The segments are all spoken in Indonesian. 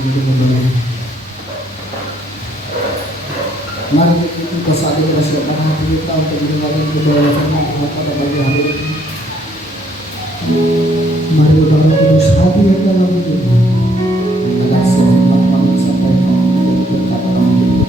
Mari kita saat ini persiapkan hati kita untuk mendengarkan kebenaran firman Allah pada pagi hari ini. Mari berdoa kudus hati yang dalam hidup agar setiap kami sampaikan menjadi berkat dalam hidup.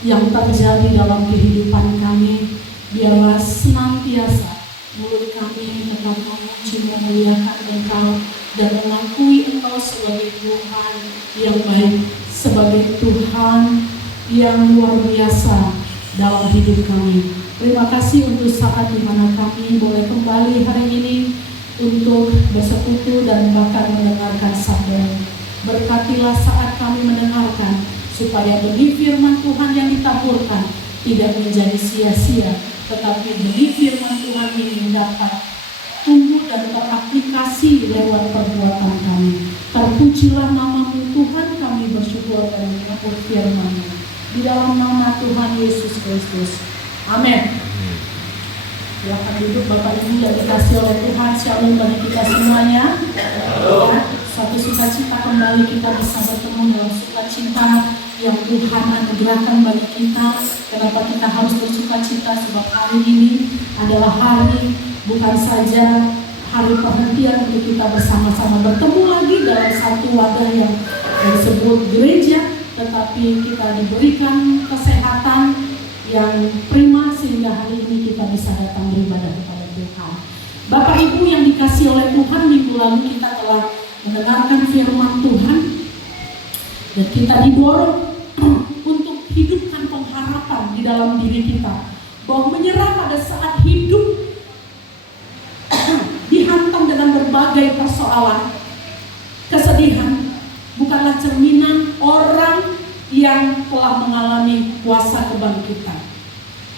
yang terjadi dalam kehidupan kami. Biarlah senantiasa mulut kami tetap memuji memuliakan Engkau dan mengakui Engkau sebagai Tuhan yang baik, sebagai Tuhan yang luar biasa dalam hidup kami. Terima kasih untuk saat di mana kami boleh kembali hari ini untuk bersekutu dan bahkan mendengarkan sabda. Berkatilah saat kami mendengarkan, supaya benih firman Tuhan yang ditaburkan tidak menjadi sia-sia, tetapi benih firman Tuhan ini dapat tumbuh dan teraplikasi lewat perbuatan kami. Terpujilah nama-Mu Tuhan, kami bersyukur dan menyebut firman-Mu. Di dalam nama Tuhan Yesus Kristus. Amin. Silakan duduk Bapak Ibu yang dikasih oleh Tuhan. Shalom bagi kita semuanya. Ya, suatu sukacita kembali kita bisa bertemu dalam sukacita yang Tuhan anugerahkan bagi kita. Kenapa kita harus bersukacita? Sebab hari ini adalah hari bukan saja hari perhentian untuk kita bersama-sama bertemu lagi dalam satu wadah yang disebut gereja, tetapi kita diberikan kesehatan yang prima sehingga hari ini kita bisa datang beribadah kepada Tuhan. Bapak Ibu yang dikasih oleh Tuhan, minggu lalu kita telah mendengarkan firman Tuhan dan kita didorong untuk hidupkan pengharapan di dalam diri kita, bahwa menyerah pada saat hidup dihantam dengan berbagai persoalan, kesedihan bukanlah cerminan orang yang telah mengalami kuasa kebangkitan.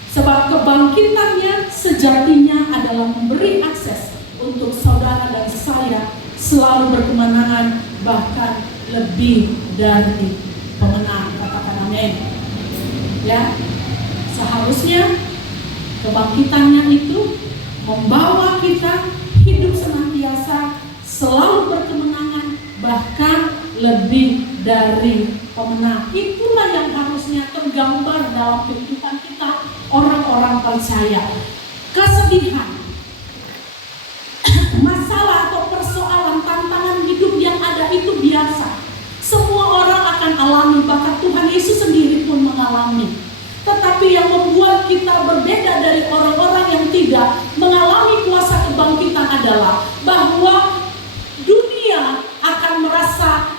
Sebab kebangkitannya sejatinya adalah memberi akses untuk saudara dan saya selalu berkemenangan, bahkan lebih dari pemenang. Katakan amin. Ya, seharusnya kebangkitannya itu membawa kita hidup senantiasa selalu berkemenangan, bahkan lebih dari pemenang. Itulah yang harusnya tergambar dalam kehidupan kita, orang-orang percaya. Kesedihan, masalah atau persoalan, tantangan hidup yang ada itu biasa. Semua orang akan alami, bahkan Tuhan Yesus sendiri pun mengalami. Tetapi yang membuat kita berbeda dari orang-orang yang tidak mengalami kuasa kebangkitan adalah bahwa dunia akan merasa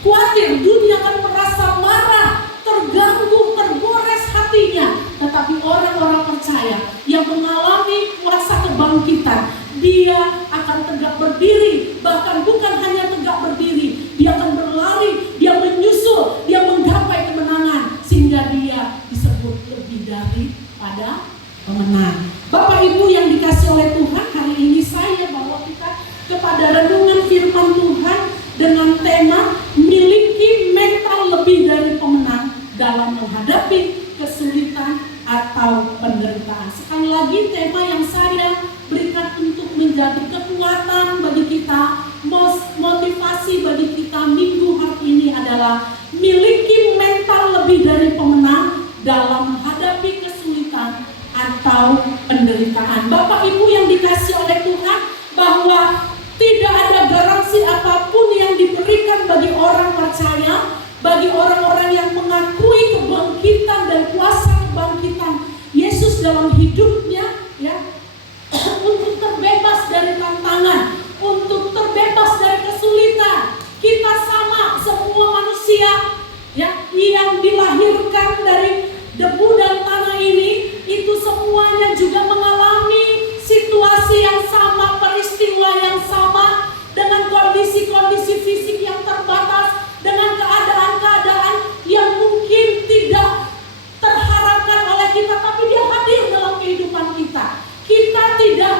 khawatir, dunia akan merasa marah, terganggu, tergores hatinya. Tetapi orang-orang percaya yang mengalami kuasa kebangkitan, dia akan tegak berdiri. Bahkan bukan hanya tegak berdiri, dia akan berlari, dia menyusul, dia menggapai kemenangan, sehingga dia disebut lebih daripada pemenang. Bapak Ibu yang dikasih oleh Tuhan, hari ini saya bawa kita kepada renungan firman Tuhan dengan tema miliki mental lebih dari pemenang dalam menghadapi kesulitan atau penderitaan. Sekali lagi, tema yang saya berikan untuk menjadi kekuatan bagi kita, motivasi bagi kita minggu hari ini adalah miliki mental lebih dari pemenang dalam menghadapi kesulitan atau penderitaan. Bapak Ibu yang dikasih oleh Tuhan, bahwa tidak ada garansi apapun yang diberikan bagi orang percaya, bagi orang-orang yang mengakui kebangkitan dan kuasa kebangkitan Yesus dalam hidupnya, ya, untuk terbebas dari tantangan, untuk terbebas dari kesulitan. Kita sama, semua manusia, ya, yang dilahirkan dari debu dan tanah ini, itu semuanya juga mengalami situasi yang sama, peristiwa yang sama, dengan kondisi-kondisi fisik yang terbatas, dengan keadaan-keadaan yang mungkin tidak terharapkan oleh kita, tapi dia hadir dalam kehidupan kita. Kita tidak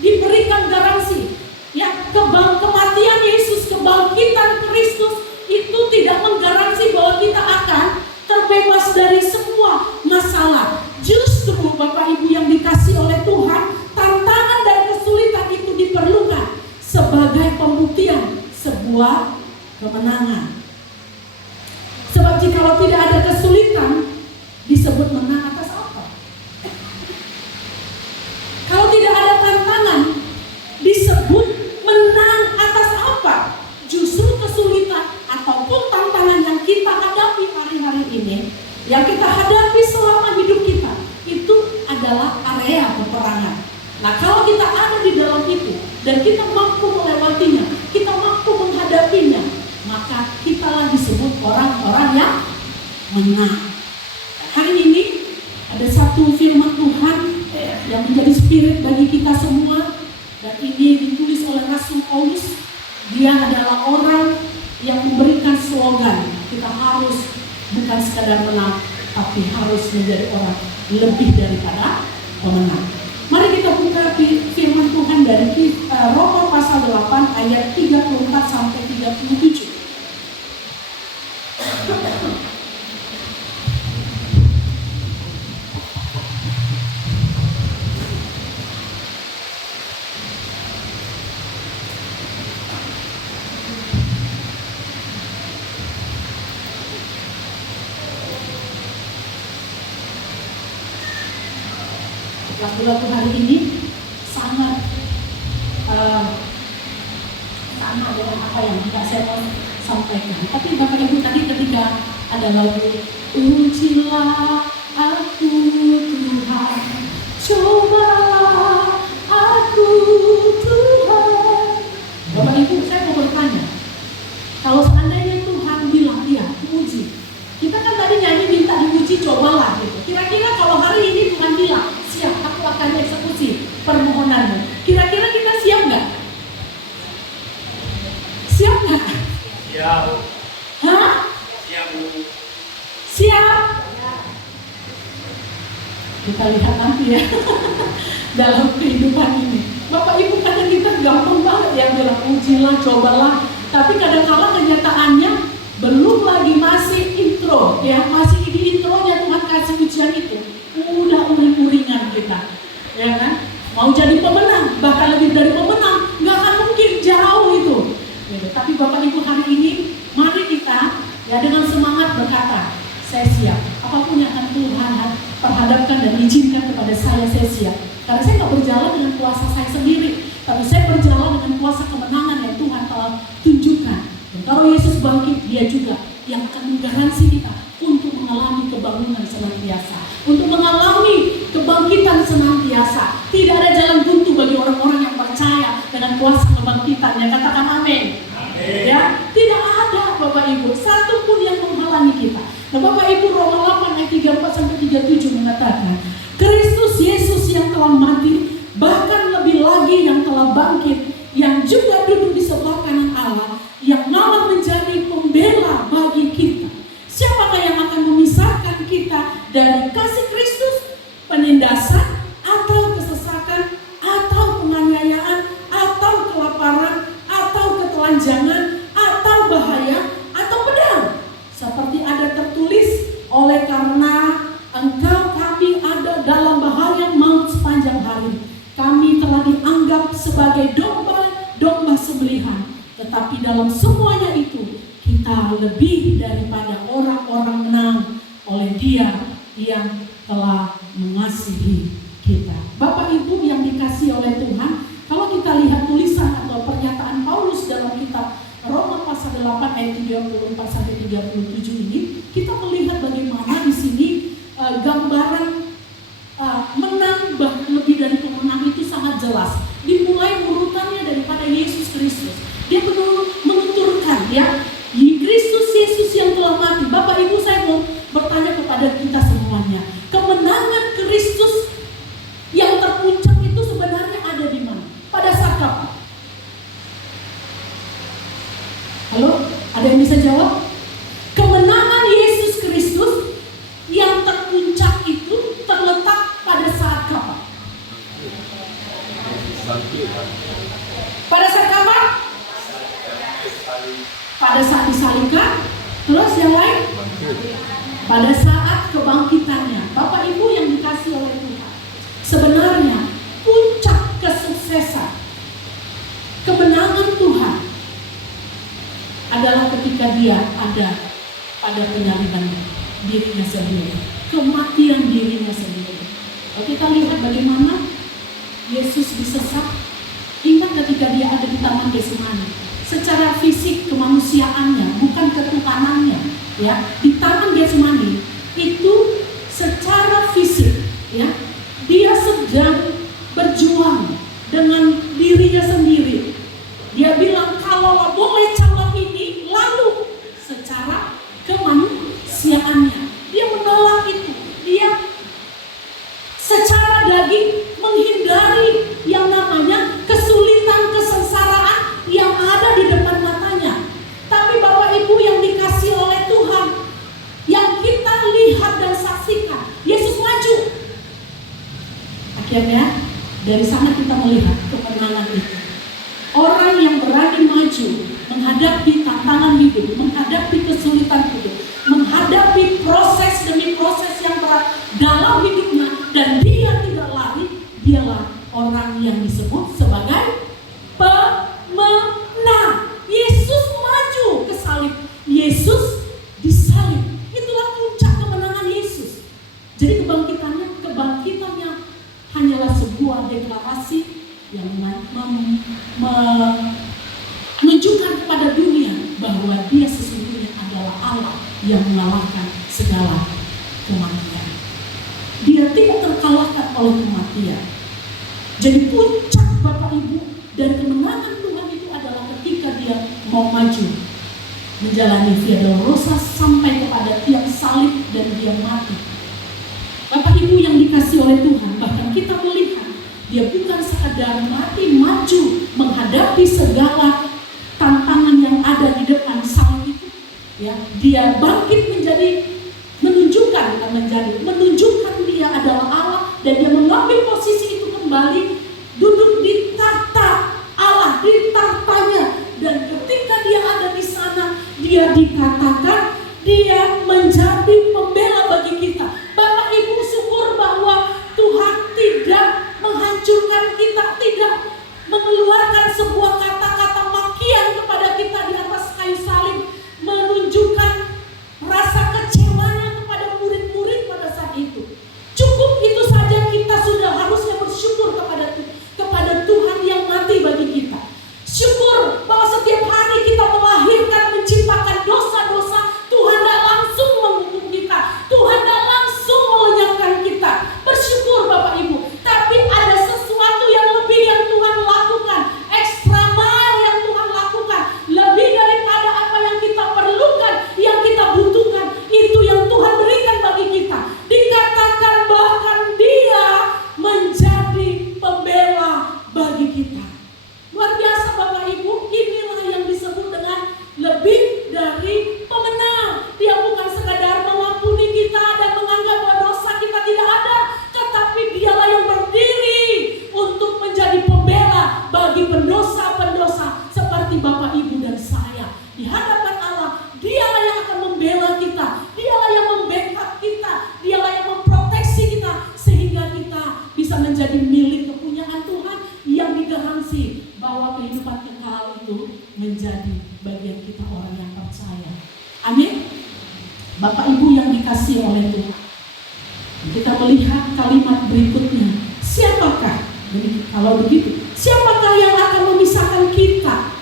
diberikan garansi, ya, kematian Yesus, kebangkitan Kristus itu tidak menggaransi bahwa kita akan terbebas dari semua masalah. Justru Bapak Ibu yang dikasih oleh Tuhan, tantangan dan kesulitan itu diperlukan sebagai pembuktian sebuah kemenangan. Sebab jikalau tidak ada kesulitan, disebut menang atas apa? Kalau tidak ada tantangan, disebut menang atas apa? Justru kesulitan ataupun tantangan yang kita hadapi hari-hari ini, yang kita kita hadapi selama hidup kita itu adalah area peperangan. Nah, kalau kita ada di dalam itu dan kita mampu melewatinya, kita mampu menghadapinya, maka kitalah disebut orang-orang yang menang. Hari ini ada satu firman Tuhan yang menjadi spirit bagi kita semua, dan ini ditulis oleh Rasul Paulus. Dia adalah orang yang memberikan slogan, kita harus bukan sekadar menang, tapi harus menjadi orang lebih daripada pemenang. Mari kita buka firman Tuhan dari Roma pasal 8 ayat 34 sampai 37. Lagu-lagu hari ini sangat sama dengan apa yang tidak saya mau sampaikan. Tapi Bapak Ibu tadi ketika ada lagu Ujilah aku Tuhan, cobalah aku Tuhan. Bapak Ibu, saya mau bertanya, kalau seandainya Tuhan bilang iya uji, kita kan tadi nyanyi minta diuji, cobalah gitu. Kira-kira kalau hari ini Tuhan bilang siap, aku akan eksekusi permohonanmu, kira-kira kita siap nggak? Siap nggak? Siap. Hah? Siap. Siap? Kita lihat nanti ya dalam kehidupan ini. Bapak Ibu, kadang kita gampang banget ya bilang ujilah, cobalah, tapi kadang-kala kenyataannya belum lagi, masih intro ya, masih di intronya Tuhan kasih ujian itu, udah uring-uringan kita, ya kan? Mau jadi pemenang, bahkan lebih dari pemenang, nggak akan mungkin jauh itu. Gitu. Tapi Bapak Ibu, hari ini mari kita ya dengan semangat berkata, saya siap. Apapun yang akan Tuhan perhadapkan dan izinkan kepada saya siap. Karena saya nggak berjalan dengan kuasa saya sendiri, tapi saya berjalan dengan kuasa kemenangan yang Tuhan telah tunjukkan. Dan kalau Yesus bangkit, Dia juga yang akan menggaransi kita untuk mengalami kebangunan senantiasa, untuk mengalami kebangkitan senantiasa. Tidak ada jalan buntu bagi orang-orang yang percaya dengan kuasa kebangkitan. Yang katakan amin. Ya, tidak ada Bapak Ibu satu pun yang menghalangi kita. Nah, Bapak Ibu, Roma 8 ayat 34 sampai 37 mengatakan, Kristus Yesus yang telah mati, bahkan lebih lagi yang telah bangkit, yang juga duduk di sebelah kanan Allah, yang malah menjadi pembela bagi kita. Siapakah yang akan memisahkan kita dari kasih Kristus? Penindasan atau kesesakan atau penganiayaan atau kelaparan atau ketelanjangan atau bahaya atau pedang? Seperti ada tertulis, oleh karena engkau kami ada dalam bahaya maut sepanjang hari. Kami telah dianggap sebagai domba sembelihan. Tetapi dalam semuanya itu kita lebih daripada orang-orang menang oleh Dia yang telah mengasihi kita. Bapak Ibu yang dikasihi oleh Tuhan, kalau kita lihat tulisan atau pernyataan Paulus dalam kitab Roma pasal 8 ayat 34 sampai 37 ini, kita melihat bagaimana di sini gambaran menang bahkan lebih dari pemenang itu sangat jelas. Dimulai urutannya daripada Yesus Kristus. Dia menuturkan ya, Kristus Yesus yang telah mati. Bapak Ibu, saya mau bertanya kepada kita semuanya, kemenangan Kristus yang terpuncak itu sebenarnya ada di mana? Pada saat kapan? Halo? Ada yang bisa jawab? Kemenangan Yesus Kristus yang terpuncak itu terletak pada saat kapan? Pada saat kapan? Pada saat disalibkan. Terus yang lain? Pada saat kebangkitannya. Bapak Ibu yang dikasihi oleh Tuhan, sebenarnya puncak kesuksesan kemenangan Tuhan adalah ketika Dia ada pada penyaliban dirinya sendiri, kematian dirinya sendiri. Kalau kita lihat bagaimana Yesus disesat, ingat ketika Dia ada di Taman Getsemani, secara fisik kemanusiaannya, bukan ketuhanannya, ya, di Taman Getsemani itu sedang berjuang dengan dirinya sendiri. Dia bilang kalau boleh calon ini, lalu secara kemanusiaannya dia menolak itu. Dia secara daging menghindari yang namanya kesulitan, kesengsaraan yang ada di depan matanya. Tapi Bapak Ibu yang dikasihi oleh Tuhan, yang kita lihat dan saksikan, Yesus maju. Akhirnya dari sana kita melihat kemenangan itu. Orang yang berani maju menghadapi tantangan hidup, menghadapi kesulitan hidup, menghadapi proses demi proses yang berat dalam hidupnya, dan dia tidak lari, dialah orang yang disebut sebagai pemenang. Yesus maju ke salib, Yesus disalib. Itulah puncak kemenangan Yesus. Jadi kebangkitannya hanyalah sebuah deklarasi yang menunjukkan kepada dunia bahwa dia sesungguhnya adalah Allah yang mengalahkan segala kematian. Dia tidak terkalahkan oleh kematian. Jadi puncak Bapak Ibu dan kemenangan Tuhan itu adalah ketika dia mau maju menjalani Via Dolorosa sampai kepada tiang salib dan dia mati. Bapak Ibu yang dikasihi oleh Tuhan, bahkan kita melihat dia bukan sekadar mati, maju menghadapi segala tantangan yang ada di depan salib itu. Ya, dia bangkit menunjukkan dia adalah Allah, dan dia mengambil posisi itu kembali, duduk di tahta Allah, di tahtanya. Dan ketika dia ada di sana, dia dikatakan dia menjadi pembela bagi kita. Bapak Ibu, syukur bahwa Tuhan tidak menghancurkan kita, tidak mengeluarkan sebuah kata-kata makian kepada kita di atas kayu salib, menunjukkan rasa kecewanya kepada murid-murid pada saat itu. Cukup itu saja kita sudah harusnya bersyukur kepada Tuhan yang mati bagi kita. Syukur bahwa setiap hari kita melahirkan, menciptakan dosa-dosa, Tuhan tidak langsung menghukum kita, Tuhan tidak langsung melenyapkan kita. Bersyukur Bapak Ibu. Tapi ada sesuatu yang lebih yang Tuhan lakukan, extra mile yang Tuhan lakukan, lebih daripada apa yang kita perlukan, yang kita butuhkan. Itu yang Tuhan berikan bagi kita. Dikatakan bahkan dia menjadi pembela bagi kita. Luar biasa Bapak Ibu, inilah yang disebut dengan lebih dari pemenang. Dia bukan sekadar mengampuni kita dan menganggap bahwa dosa kita tidak ada, tetapi dialah yang berdiri untuk menjadi pembela bagi pendosa-pendosa seperti Bapak Ibu dan saya. Di hadapan Allah, dialah yang akan membela kita, dialah yang membackup kita, dialah yang memproteksi kita, sehingga kita bisa menjadi milik kepunyaan Tuhan yang digaransi bahwa kehidupan kekal itu menjadi bagian kita orang yang percaya. Amin. Bapak Ibu yang dikasihi oleh Tuhan, kita melihat kalimat berikutnya. Siapakah? Jadi kalau begitu, siapakah yang akan memisahkan kita?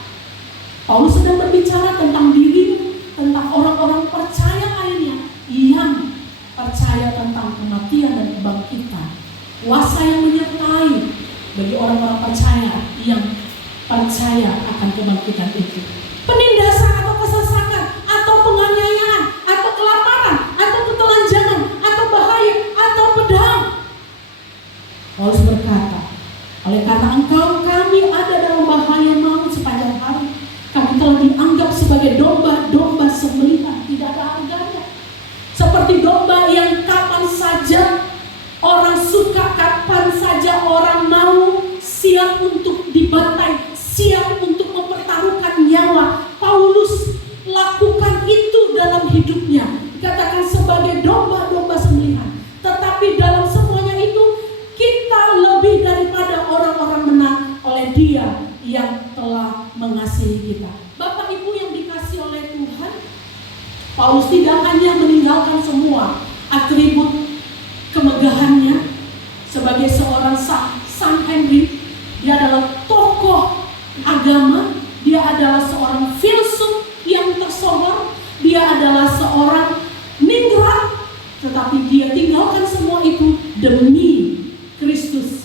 Paulus sedang berbicara tentang dirinya, tentang orang-orang percaya lainnya yang percaya tentang kematian dan kebangkitan. Kuasa yang menyertai bagi orang-orang percaya yang percaya akan kebangkitan itu. Penindasan atau kesesakan atau penganiayaan atau kelaparan atau ketelanjangan atau bahaya atau pedang. Paulus berkata, oleh karena engkau kami ada dalam bahaya maut sepanjang hari. Kami telah dianggap sebagai domba-domba sembelihan, tidak ada harganya. Seperti domba yang kapan saja orang suka, kapan saja orang mau, siap untuk dibantai, siap untuk mempertaruhkan nyawa. Paulus lakukan itu dalam hidupnya. Dikatakan sebagai domba-domba sembelihan. Tetapi dalam semuanya itu kita lebih daripada orang-orang menang oleh Dia yang telah mengasihi kita. Bapak Ibu yang dikasihi oleh Tuhan, Paulus tidak hanya meninggalkan semua atribut kemegahannya sebagai seorang Sanhedrin. Dia adalah tokoh agama, dia adalah seorang filsuf yang tersohor, dia adalah seorang ningrat, tetapi dia tinggalkan semua itu demi Kristus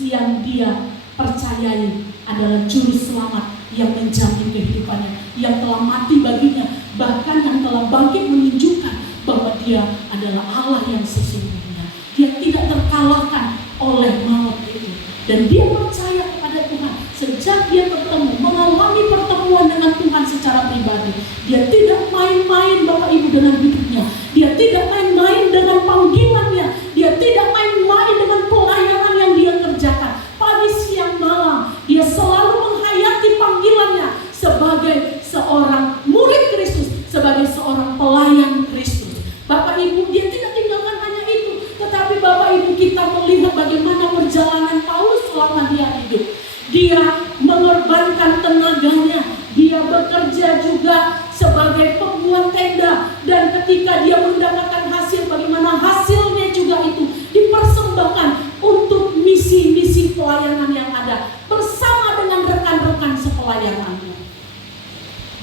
dia percayai adalah juru selamat yang menjamin kehidupannya, yang telah mati baginya, bahkan yang telah bangkit menunjukkan bahwa dia adalah Allah yang sesungguhnya. Dia tidak terkalahkan oleh maut itu, dan dia percaya kepada Tuhan. Sejak dia bertemu, mengalami pertemuan dengan Tuhan secara pribadi, dia tidak main-main Bapak Ibu dengan hidupnya. Dia tidak main-main dengan panggilannya. Dia tidak main-main dengan pelayanan yang dia kerjakan. Pagi, siang, malam, dia selalu menghayati panggilannya sebagai seorang murid Kristus, sebagai seorang pelayan Kristus. Bapak Ibu, dia tidak tinggalkan hanya itu, tetapi Bapak Ibu, kita melihat bagaimana perjalanan Paulus selama dia hidup. Dia mengorbankan tenaganya, dia bekerja juga sebagai pembuat tenda, dan ketika dia mendapatkan hasil, bagaimana hasilnya juga itu dipersembahkan untuk misi-misi pelayanan yang ada bersama dengan rekan-rekan sepelayanannya.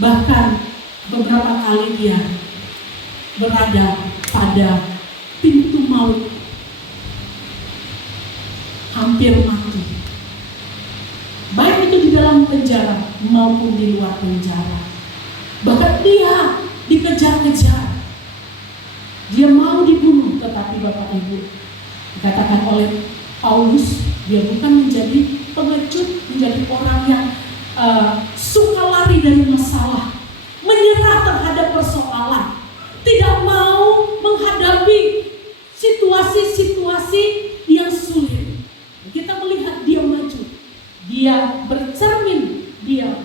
Bahkan beberapa kali dia berada pada pintu maut, hampir mati, baik itu di dalam penjara maupun di luar penjara. Bahkan dia dikejar-kejar, dia mau dibunuh, tetapi Bapak Ibu, dikatakan oleh Paulus, dia bukan menjadi pengecut, menjadi orang yang suka lari dari masalah, menyerah terhadap persoalan, tidak mau menghadapi situasi-situasi yang sulit. Kita melihat dia maju, dia bercermin, dia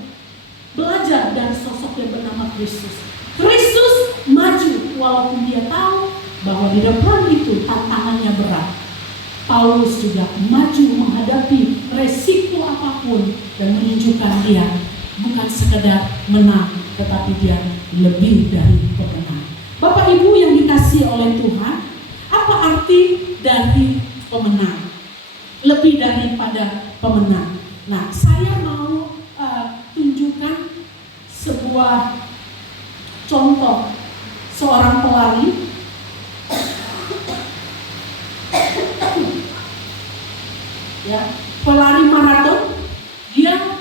belajar dari sosok yang bernama Kristus. Kristus maju walaupun dia tahu bahwa di depan itu tantangannya berat. Paulus juga maju menghadapi resiko apapun dan menunjukkan dia bukan sekedar menang, tetapi dia lebih dari pemenang. Bapak Ibu yang dikasihi oleh Tuhan, apa arti dari pemenang? Lebih daripada pemenang. Nah, saya mau tunjukkan sebuah contoh seorang pelari ya, pelari maraton. Dia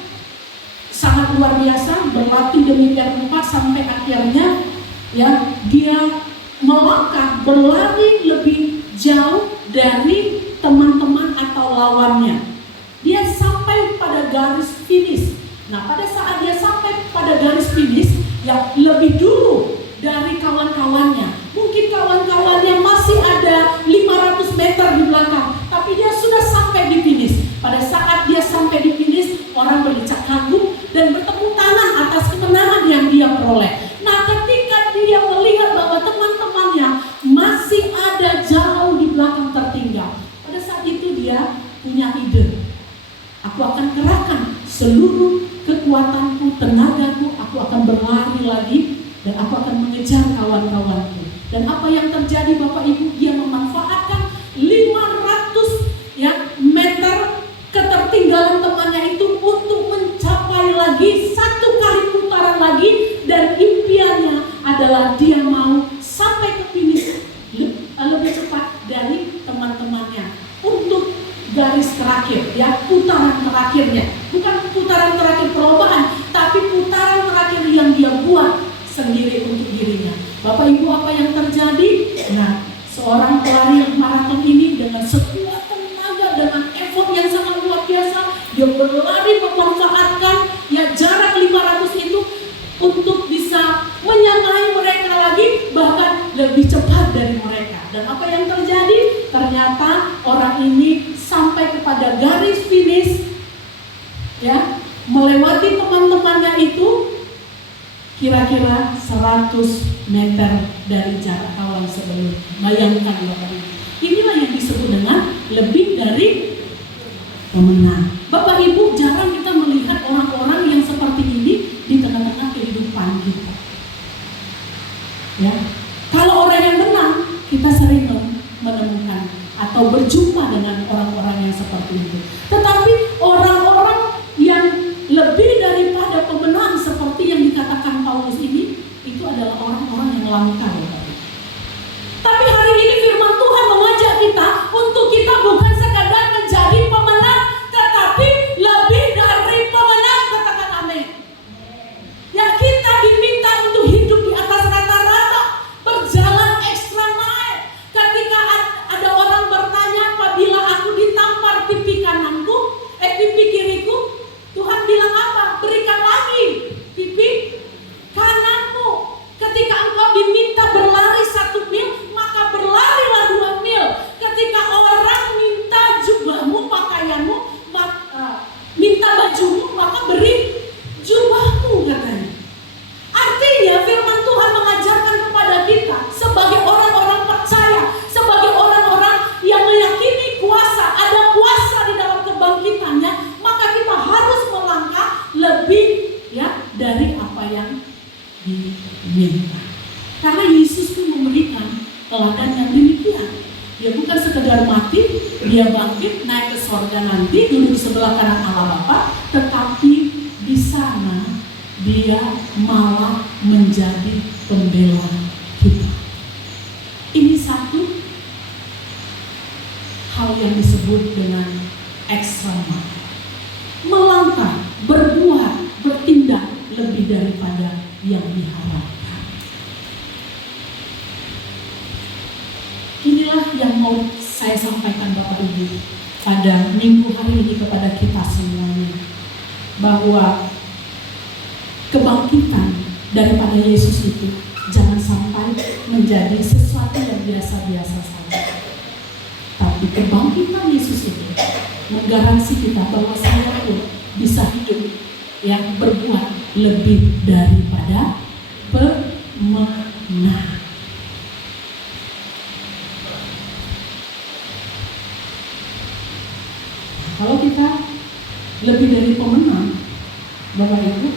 sangat luar biasa, berlatih demikian rupa sampai akhirnya ya dia melangkah, berlari lebih jauh dari teman-teman atau lawannya. Dia sampai pada garis finish. Nah, pada saat dia sampai pada garis finish yang lebih dulu dari kawan-kawannya, mungkin kawan-kawannya masih ada 500 meter di belakang, tapi dia sudah sampai di finish. Pada saat dia sampai di finish, orang berdecak kagum dan bertepuk tangan atas kemenangan yang dia peroleh. Nah, ketika dia melihat bahwa teman-temannya masih ada jauh di belakang tertinggal, pada saat itu dia punya ide. Aku akan kerahkan seluruh kekuatanku, tenagaku, aku akan berlari lagi dan aku akan mengejar kawan-kawanku. Dan apa yang terjadi Bapak Ibu, dia memanfaatkan 500 meter ketertinggalan temannya itu untuk mencapai lagi satu kali putaran lagi, dan impiannya adalah dia mau sampai ke finish lebih cepat dari teman-temannya untuk garis terakhir, ya, putaran terakhirnya, bukan putaran terakhir perlombaan, tapi putaran terakhir yang dia buat sendiri untuk dirinya. Bapak Ibu, apa yang terjadi? Nah, seorang pelari maraton ini dengan sekuat tenaga, dengan effort yang sangat luar biasa, dia berlari memanfaatkan ya jarak 500 itu untuk bisa menyamai mereka lagi, bahkan lebih cepat dari mereka. Dan apa yang terjadi? Ternyata orang ini sampai kepada garis finish, ya, melewati teman-temannya itu kira-kira 100 meter dari jarak kawan sebelum. Bayangkan Bapak Ibu, inilah yang disebut dengan lebih dari pemenang. Bapak Ibu, jarang kita melihat orang-orang yang seperti ini di tengah-tengah kehidupan kita. Ya, kalau orang yang menang, kita sering menemukan atau berjumpa dengan orang-orang yang seperti itu. Tetapi orang-orang yang lebih daripada pemenang seperti yang dikatakan Paulus ini, itu adalah orang-orang yang langka. Tapi hari ini firman Tuhan mengajak kita untuk kita bukan sekadar menjadi pemenang, tetapi sekedar mati, dia bangkit, naik ke sorga nanti, duduk di sebelah kanan Allah Bapa, tetapi di sana dia malah menjadi pembela kita. Ini satu hal yang disebut dengan extra mile. Melangkah, berbuat, bertindak lebih daripada yang diharapkan. Inilah yang mau saya sampaikan Bapak Ibu pada minggu hari ini kepada kita semuanya, bahwa kebangkitan daripada Yesus itu jangan sampai menjadi sesuatu yang biasa-biasa saja. Tapi kebangkitan Yesus itu menggaransi kita bahwa saya pun bisa hidup yang berbuat lebih daripada pemenang. Kalau kita lebih dari pemenang, Bapak Ibu,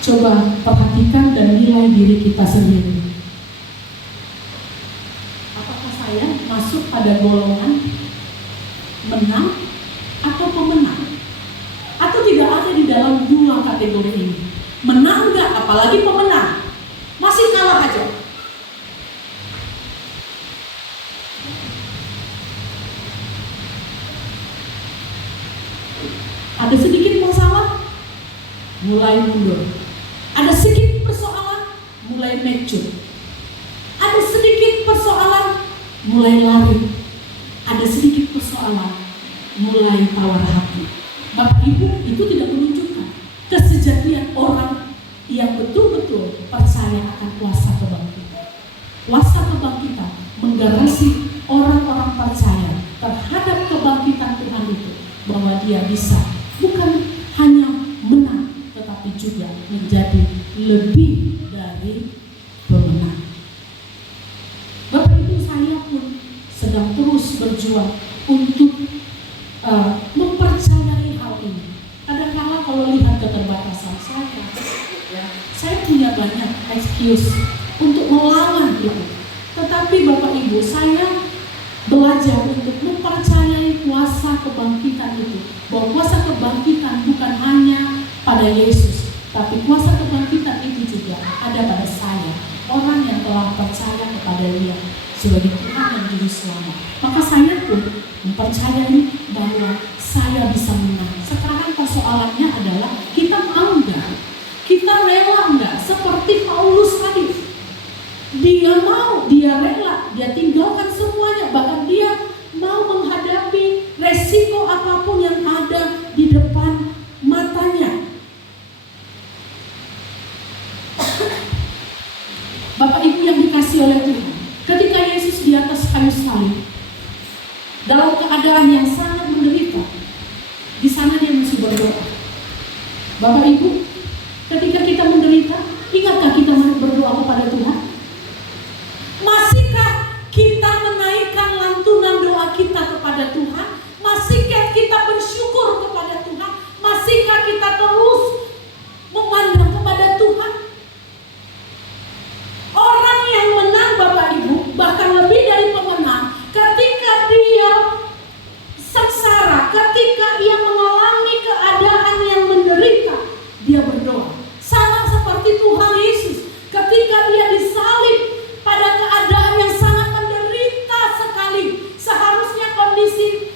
coba perhatikan dan nilai diri kita sendiri. Apakah saya masuk pada golongan menang atau pemenang? Atau tidak ada di dalam dua kategori ini? Menang enggak, apalagi pemenang? Masih kalah aja. Ada sedikit masalah, mulai mundur. Ada sedikit persoalan, mulai mature. Ada sedikit persoalan, mulai lari. Ada sedikit persoalan, mulai tawar hati. Bapak Ibu, itu tidak menunjukkan kesejatian orang yang betul-betul percaya akan kuasa kebangkitan. Kuasa kebangkitan menggaransi orang-orang percaya terhadap kebangkitan Tuhan itu, bahwa dia bisa bukan hanya menang, tetapi juga menjadi lebih dari pemenang. Bapak Ibu, saya pun sedang terus berjuang untuk mempercayai hal ini. Kadang-kadang kalau lihat keterbatasan saya punya banyak excuse untuk melawan itu. Tetapi Bapak Ibu, saya belajar untuk mempercayai kuasa kebangkitan itu, bahwa kuasa kebangkitan bukan hanya pada Yesus, tapi kuasa kebangkitan itu juga ada pada saya, orang yang telah percaya kepada Dia sebagai Tuhan dan Juru Selamat. Maka saya pun mempercayai bahwa saya bisa menang. Sekarang persoalannya adalah kita mau enggak? Kita rela enggak? Seperti Paulus tadi, dia mau, dia rela, dia tinggalkan semuanya, bahkan dia mau menghadapi resiko apapun yang ada di depan matanya. Bapak Ibu yang dikasihi oleh Tuhan, ketika Yesus di atas kayu salib, dalam keadaan yang sangat menderita, di sana dia mesti berdoa. Bapak Ibu, ketika kita menderita, ingatkah kita berdoa kepada Tuhan? Masihkah kita menaikkan lantunan doa kita kepada Tuhan? Masihkah kita bersyukur kepada Tuhan? Masihkah kita terus memandang kepada Tuhan? Orang yang menang Bapak Ibu, bahkan lebih dari pemenang, ketika dia sengsara, ketika ia mengalami keadaan yang menderita, dia berdoa. Sama seperti Tuhan Yesus, ketika dia disalib pada keadaan yang sangat menderita sekali, seharusnya kondisi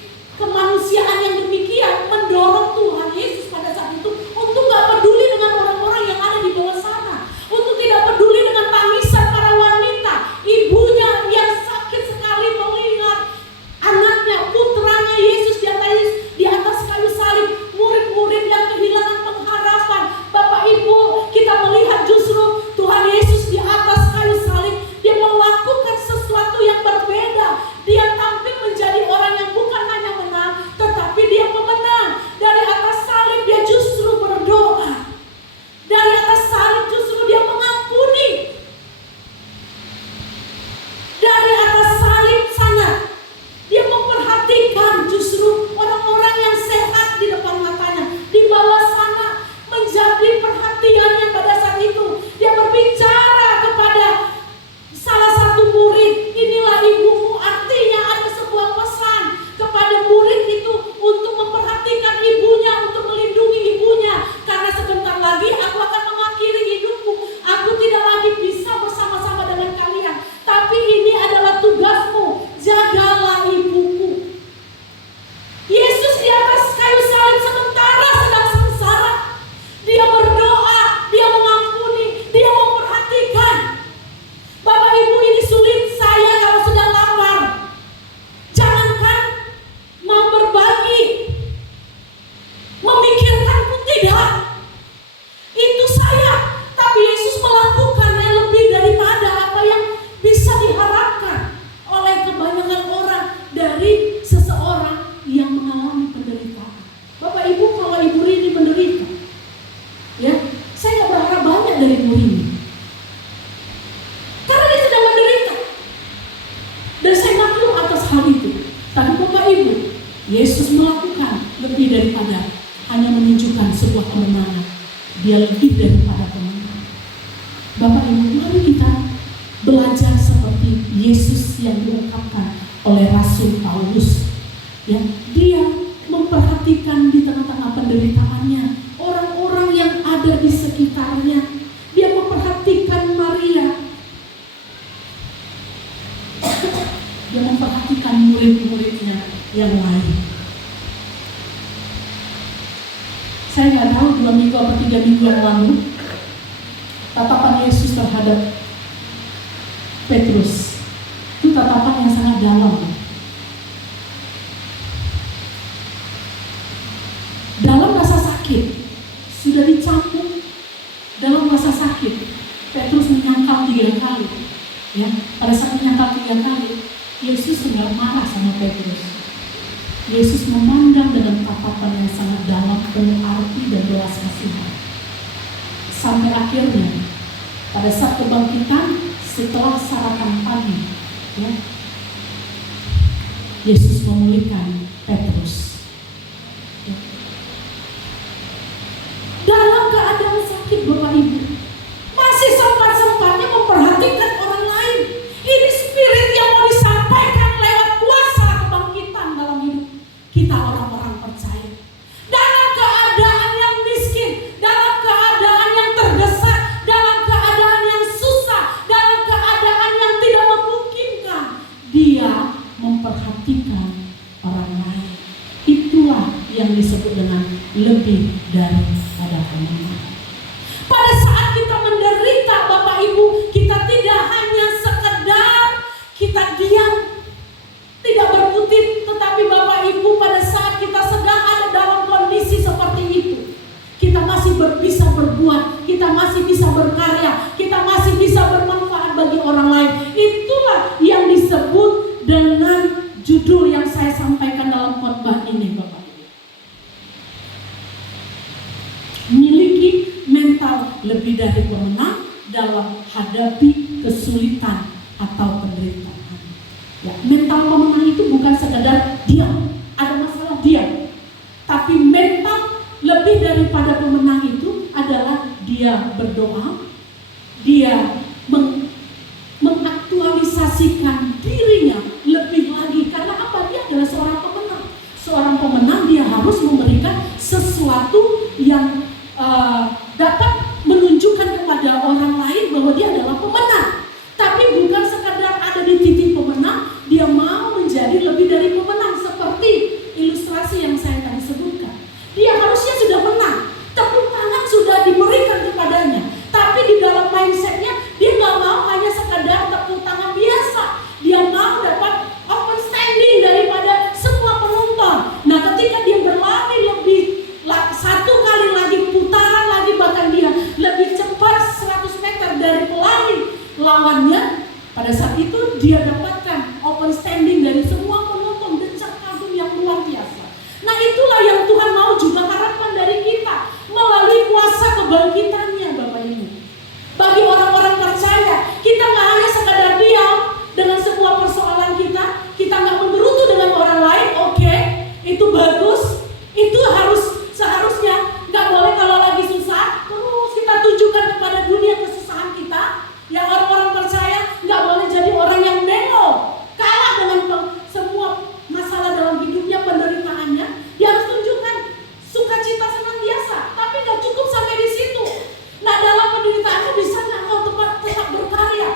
hal itu. Tapi Bapak Ibu, Yesus melakukan lebih daripada hanya menunjukkan sebuah kemenangan. Dia lebih daripada kemenangan. Bapak Ibu, mari kita belajar seperti Yesus yang diungkapkan oleh Rasul Paulus. Ya, dia memperhatikan di tengah-tengah penderitaannya orang-orang yang ada di sekitarnya. Dia memperhatikan Maria. Dia memperhatikan murid-muridnya yang lain. Saya nggak tahu 2 minggu atau 3 minggu yang lalu tatapan Yesus terhadap Petrus itu tatapan yang sangat dalam. Dalam rasa sakit, sudah dicambuk dalam rasa sakit, Petrus menyangkal 3 kali. Ya, pada saat menyangkal 3 kali, Yesus nggak marah sama Petrus. Yesus memandang dengan tatapan yang sangat dalam, penuh arti dan belas kasihan. Sampai akhirnya, pada saat kebangkitan, setelah sarapan pagi, ya, Yesus memulihkan Petrus. Ya. Dalam keadaan sakit, Bapak Ibu, masih sempat-sempatnya memperhatikan orang lain. Ini spirit yang mau disampaikan lewat kuasa kebangkitan dalam hidup kita orang-orang percaya. Dalam keadaan yang miskin, dalam keadaan yang terdesak, dalam keadaan yang susah, dalam keadaan yang tidak memungkinkan, dia memperhatikan orang lain. Itulah yang disebut dengan lebih daripada kemenangan. Pada saat kita menderita, Bapak Ibu, kita tidak hanya sekedar kita diam, tidak berkutik, tetapi Bapak Ibu, pada saat kita sedang ada dalam kondisi seperti itu, kita masih bisa berbuat, kita masih bisa berkarya, kita masih bisa bermanfaat bagi orang lain. Itulah yang disebut dengan judul yang saya sampaikan dalam khotbah ini, Bapak Ibu. Miliki mental lebih dari pemenang dalam hadapi kesulitan atau penderitaan. Ya, mental pemenang itu bukan sekedar diam, ada masalah diam. Tapi mental lebih daripada pemenang itu adalah dia berdoa, dia mengaktualisasikan dirinya lebih lagi. Karena apa? Dia adalah seorang pemenang. Seorang pemenang dia harus memberikan sesuatu yang dapat menunjukkan kepada orang lain bahwa dia adalah pemenang. Tapi bukan sekadar ada di titik pemenang, dia mau menjadi lebih dari pemenang. Seperti ilustrasi yang saya tadi sebutkan, dia harusnya sudah menang, tepuk tangan sudah diberikan kepadanya, tapi di dalam mindsetnya dia nggak mau hanya sekadar tepuk tangan biasa. Dia mau dapat open standing daripada semua penonton. Nah, ketika dia berlari lebih 1 kali lagi, putaran lagi, bahkan dia lebih cepat 100 meter dari pelari lawannya, pada saat itu dia dapatkan open standing dari semua penonton, decak kagum yang luar biasa. Nah, itulah yang Tuhan mau juga harapkan dari kita melalui kuasa kebangkitannya, Bapak Ibu. Bagi orang-orang percaya, kita nggak hanya sekadar diam dengan sebuah persoalan kita nggak menggerutu dengan orang lain. Oke, itu bagus, itu seharusnya nggak boleh. Kalau lagi susah terus kita tunjukkan kepada dunia kesusahan kita. Yang orang-orang percaya nggak boleh jadi orang yang bengong, kalah dengan semua masalah dalam hidupnya, penderitaannya. Dia harus tunjukkan sukacita senantiasa. Tapi nggak cukup sampai di situ. Nah, dalam penderitaanmu bisa nggak engkau tetap berkarya?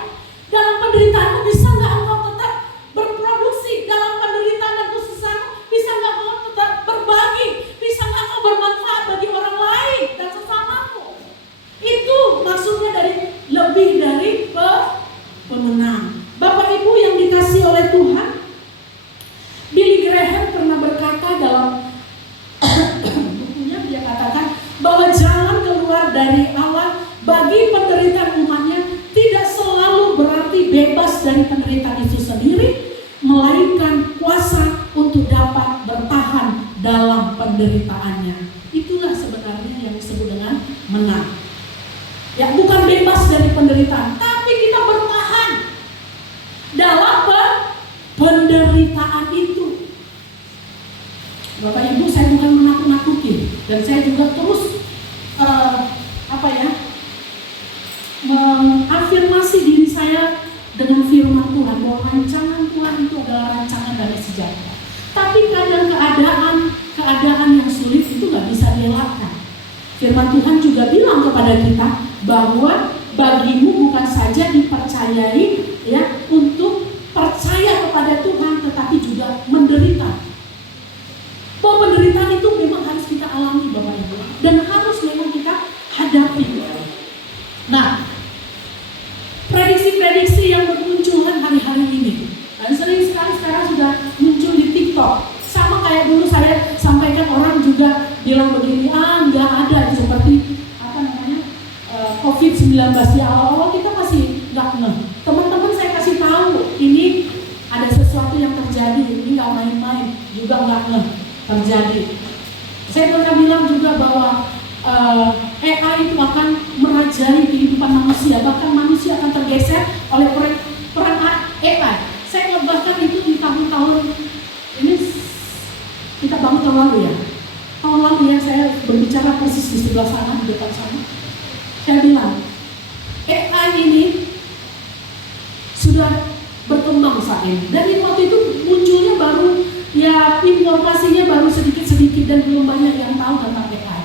Dalam penderitaanmu bisa nggak engkau tetap berproduksi? Dalam penderitaan dan kesusahanmu bisa nggak engkau tetap berbagi? Bisa nggak engkau bermanfaat bagi orang lain dan sesamamu? Itu maksudnya dari lebih dari pemenang. Bapak Ibu yang dikasihi oleh Tuhan, Billy Graham pernah berkata dalam bukunya, dia katakan bahwa jalan keluar dari Allah bagi penderitaan umatnya tidak selalu berarti bebas dari penderitaan itu sendiri, melainkan kuasa untuk dapat bertahan dalam penderitaannya. Itulah sebenarnya yang disebut dengan menang. Ya, bukan bebas dari penderitaan, tapi kita bertahan dalam penderitaan. Bapak Ibu, saya bukan menakut-nakuti, dan saya juga terus mengafirmasi diri saya dengan firman Tuhan bahwa rancangan Tuhan itu adalah rancangan dari sejahtera. Tapi kadang keadaan yang sulit itu nggak bisa dielakkan. Firman Tuhan juga bilang kepada kita bahwa bagimu bukan saja dipercayai ya untuk percaya kepada Tuhan, tetapi juga menderita. Bahwa penderitaan itu memang harus kita alami Bapak Ibu, dan harus memang kita hadapi. Nah, prediksi-prediksi yang bermunculan hari-hari ini, dan sering sekali sekarang sudah muncul di TikTok. Sama kayak dulu saya sampaikan, orang juga bilang begini, nggak ada seperti COVID-19. Di awal-awal kita masih nggak ngeh. Teman-teman saya kasih tahu, ini ada sesuatu yang terjadi, ini nggak main-main, juga nggak ngeh terjadi. Saya pernah bilang juga bahwa AI itu akan merajai kehidupan manusia, bahkan manusia akan tergeser oleh peran AI. Saya bahkan itu di tahun-tahun ini, kita bangun tahun lalu ya. Tahun lalu ya, saya berbicara persis di sebelah sana, di depan sana. Saya bilang, AI ini sudah berkembang saat ini. Dan waktu itu munculnya baru, ya informasinya baru sedikit-sedikit dan belum banyak yang tahu tentang AI.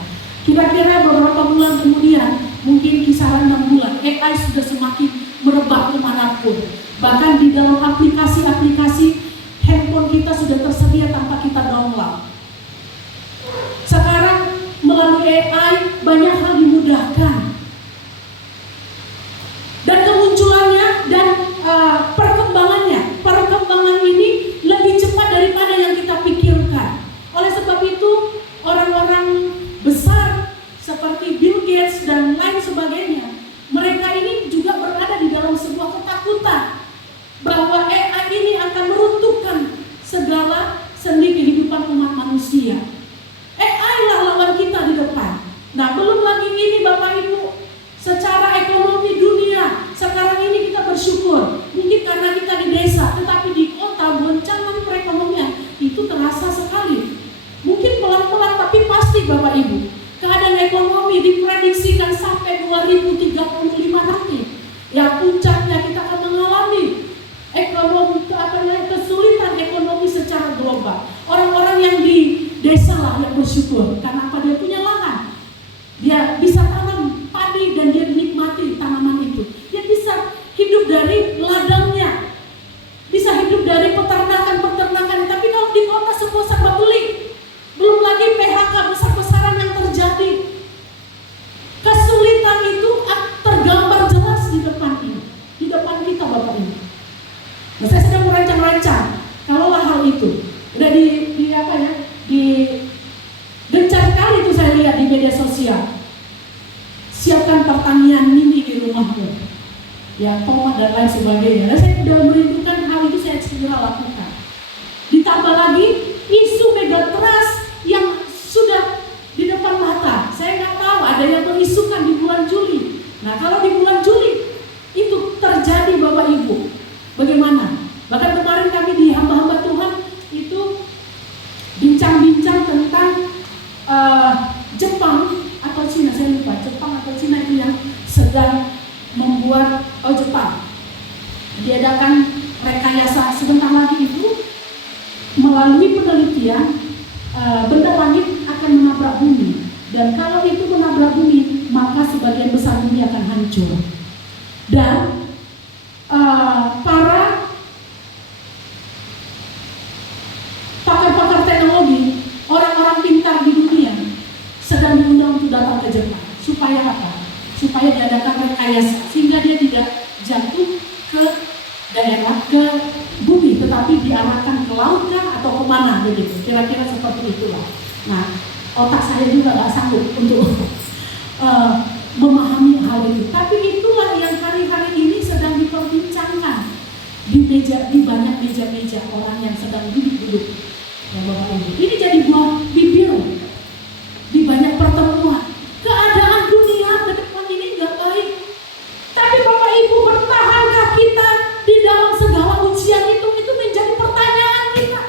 Kira-kira beberapa bulan kemudian, mungkin kisaran 6 bulan, AI sudah semakin merebak kemanapun. Bahkan di dalam aplikasi-aplikasi handphone kita sudah tersedia tanpa kita download. Sekarang melalui AI banyak hal dimudahkan. Dan kemunculannya dan perkembangan ini lebih cepat daripada yang kita pikirkan. Oleh sebab itu, orang-orang besar seperti Bill Gates dan lain sebagainya, mereka ini juga berada di dalam sebuah ketakutan bahwa AI ini akan meruntuhkan segala sendi kehidupan umat manusia. AI lah lawan kita di depan. Nah, belum lagi ini Bapak Ibu, secara ekonomi dunia sekarang ini kita bersyukur. Mungkin karena kita di desa, tetapi di kota goncangan perekonomian itu terasa sekali. Mungkin pelan-pelan, tapi pasti Bapak Ibu, keadaan ekonomi diprediksikan sampai 2035 nanti. Ya, puncaknya kita akan mengalami kesulitan ekonomi secara global. Orang-orang yang di desa lah yang bersyukur, karena apa? Dia punya lahan, dia bisa tanam padi dan dia menikmati tanaman itu. Dia bisa hidup dari ladangnya, bisa hidup dari peternakan. Tapi kalau di kota semua serba beli, belum lagi PHK besar-besaran yang terjadi. Kesulitan itu tergambar jelas di depan ini, di depan kita Bapak Ibu. Nah, saya sedang merancang-rancang kalau hal itu udah gencar kali itu saya lihat di media sosial. Siapkan pertanian mini di rumahmu, ya, tomat dan lain sebagainya. Dan saya sudah merindukan hal itu, saya segera lakukan. Ditambah lagi isu megatrust yang sudah di depan mata. Saya nggak tahu, ada yang mengisukan di bulan Juli. Nah, kalau di bulan Juli itu terjadi Bapak Ibu, bagaimana? Bahkan kemarin kami di hamba-hamba Tuhan itu bincang-bincang tentang Jepang atau Cina, saya lupa, Jepang atau Cina itu yang sedang membuat, Jepang diadakan rekayasa sebentar lagi itu melalui penelitian benda langit akan menabrak bumi, dan kalau itu menabrak bumi maka sebagian besar bumi akan hancur. Dan para pakar-pakar teknologi, orang-orang pintar di dunia sedang diundang untuk datang ke Jepang. Supaya apa? Supaya diadakan rekayasa sehingga dia tidak jatuh ke daerah, ke bumi, tetapi diarahkan ke laut atau kemana begitu. Kira-kira seperti itulah. Nah, otak saya juga nggak sanggup untuk memahami hal itu. Tapi itulah yang hari-hari ini sedang diperbincangkan di banyak meja-meja orang yang sedang duduk-duduk. Ya, Bapak Ibu, ini jadi buah bibir di banyak pertemuan. Keadaan dunia ke depan ini nggak baik. Tapi Bapak Ibu, bertahankah kita di dalam segala ujian itu menjadi pertanyaan kita.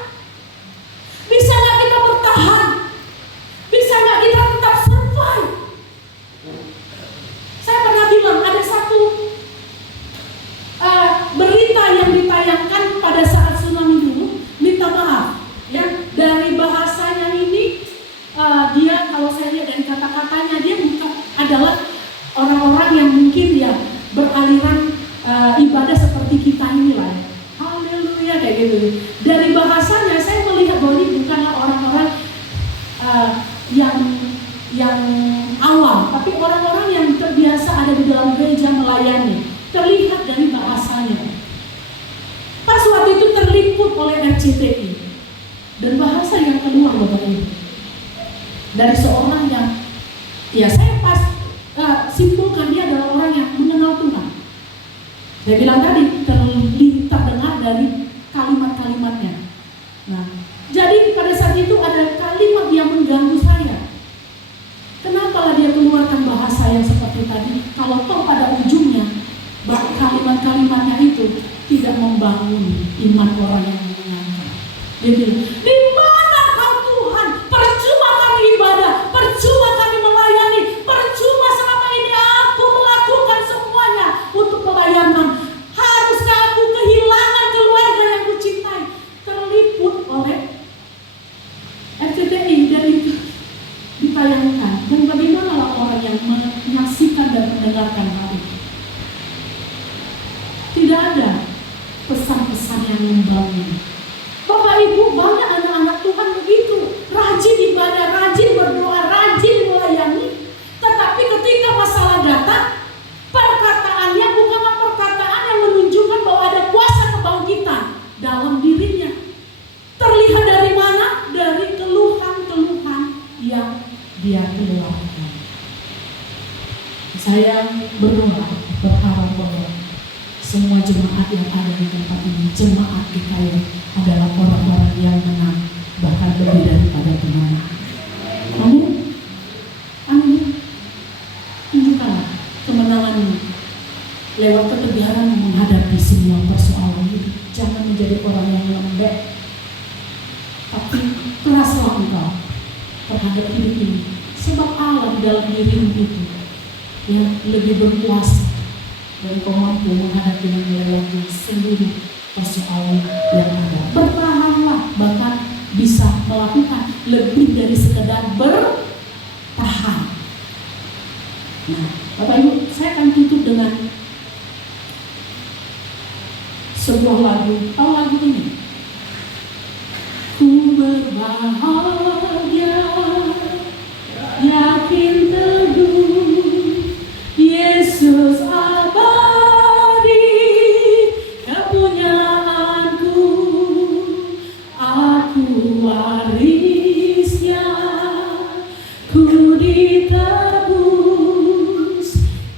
Bisa nggak kita bertahan RCTI. Dan bahasa yang keluar Bapak Ibu dari seorang yang ya saya simpulkan dia adalah orang yang mengenal Tuhan. Saya bilang tadi terdengar dari kalimat-kalimatnya. Nah, jadi pada saat itu ada kalimat yang mengganggu saya. Kenapa dia keluarkan bahasa yang seperti tadi? Kalau toh pada ujungnya kalimat-kalimatnya itu tidak membangun iman orang yang mendengarkan. Dia bilang, di mana kau Tuhan? Percuma kami ibadah, percuma kami melayani, percuma selama ini aku melakukan semuanya untuk pelayanan. Haruskah aku kehilangan keluarga yang kucintai? Terliput oleh RCTI dan itu ditayangkan. Dan bagaimana orang yang menyaksikan dan mendengarkan hal itu? Tidak ada pesan-pesan yang membangun. Bapak Ibu, banyak anak-anak Tuhan begitu, rajin ibadah, rajin berdoa, rajin melayani. Tetapi ketika masalah datang, perkataannya bukanlah perkataan yang menunjukkan bahwa ada kuasa kebangkitan dalam dirinya. Terlihat dari mana? Dari keluhan-keluhan yang dia keluarkan. Saya berdoa, berharap bahwa semua jemaat yang ada di tempat ini, jemaat kita adalah orang-orang yang menang, bahkan lebih daripada kemenangan. Amin. Amin. Tunjukkanlah kemenangan lewat ketegaran menghadapi semua persoalan hidup. Jangan menjadi orang yang lembek, tapi keraslah engkau terhadap hidup ini. Sebab Allah di dalam dirimu itu yang lebih berkuasa. Dan kau mampu menghadapi dan melewati seluruh persoalan yang ada. Bertahanlah, bahkan bisa melakukan lebih dari sekedar bertahan. Nah, Bapak Ibu, saya akan tutup dengan sebuah lagu. Tahu lagu ini? Ku berbahagia, yakin teguh, Yesus abadi kepunyaanku, aku warisnya, ku ditebus